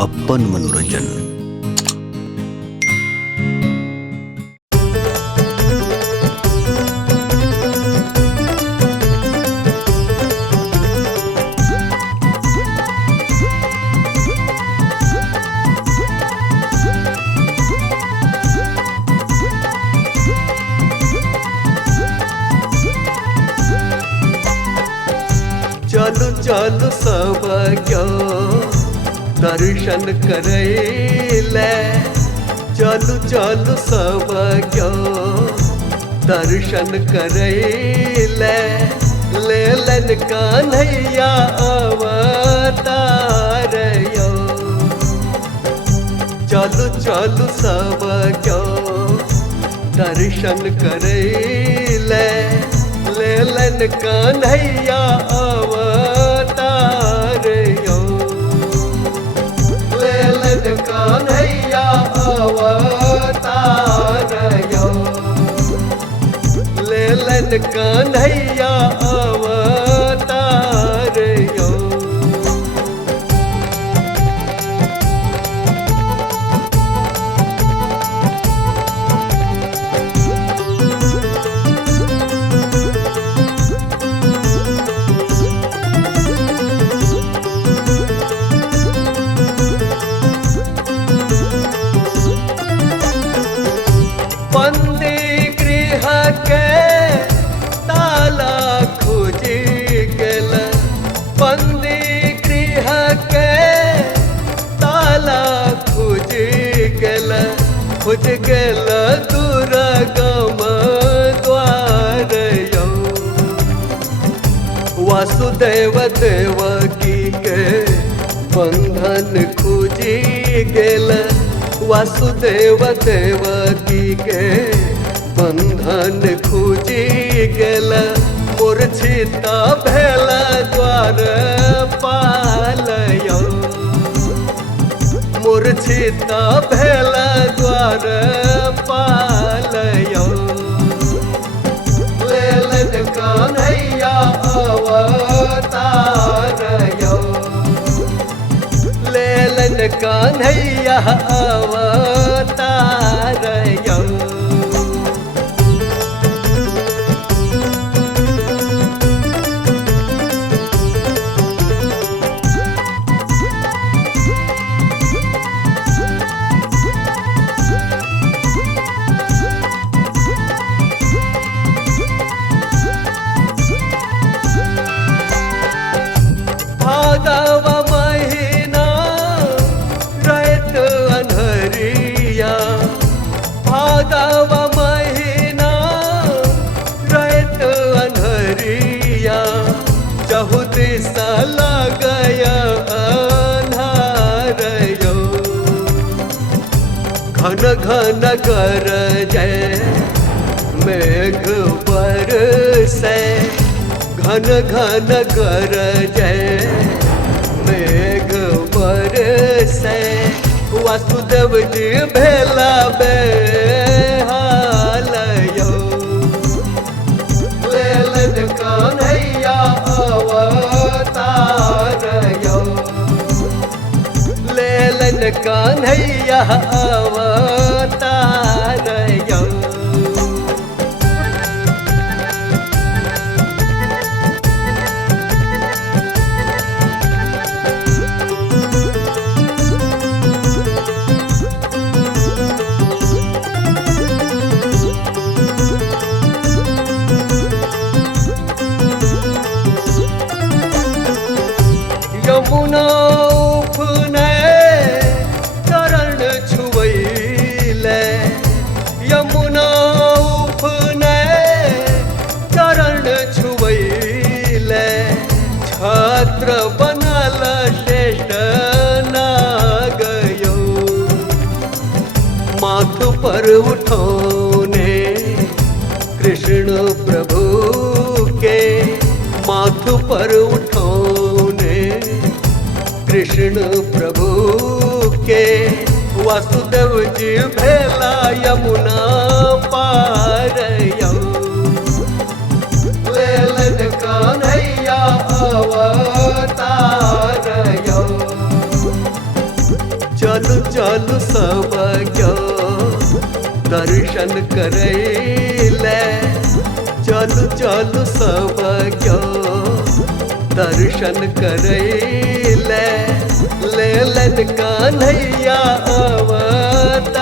अपन मनोरंजन। चलु चलु सब क्यों दर्शन करैले, चलु चलु सब क्यों दर्शन करैले, लेलन कान्हैया अवतार यो। चलु चलु सब क्यों दर्शन करैले, लेलन कान्हैया अवतार यो, लेलन कान्हैया अवतार यो, लेलन कान्हैया अवतार यो। बंदी गृह के ताला खुजी गेल, बंदी गृह के ताला खुजी गेल, खुज गेल दुर्गम द्वार यो। वासुदेव देवकी के बंधन खुजी गेल, वासुदेव देवकी के बंधन खुजी गेल, मूर्छित भेल द्वार पालयो, मूर्छित भेल द्वार पालयो, लेलन कान्हैया अवतार यो, लेलन कान्हैया अवतार यो। भादव महीना रैत अन्हरिया, भादव महीना रैत अन्हरिया, चहु दिशा लगय अन्हार यो। घन घन गरजै मेघ बरसै, घन घन गरजै मेघ बरसै, वासुदेव जी भेला बेहाल यो, लेलन कान्हैया अवतार यो, लेलन कान्हैया अवतार यो। यमुना उफनै चरण छुवैले, यमुना उफनै चरण छुवैले, छत्र बनल श्रेष्ठ नाग यो। माथ पर उठौने कृष्ण प्रभु के, माथ पर उठौने कृष्ण प्रभु के, वासुदेव जी भेला यमुना पार यो, लेलन कान्हैया अवतार यो, चलु सब क्यों दर्शन करैले चलु चलु सब क्यों दर्शन करैले लेलन कान्हैया अवतार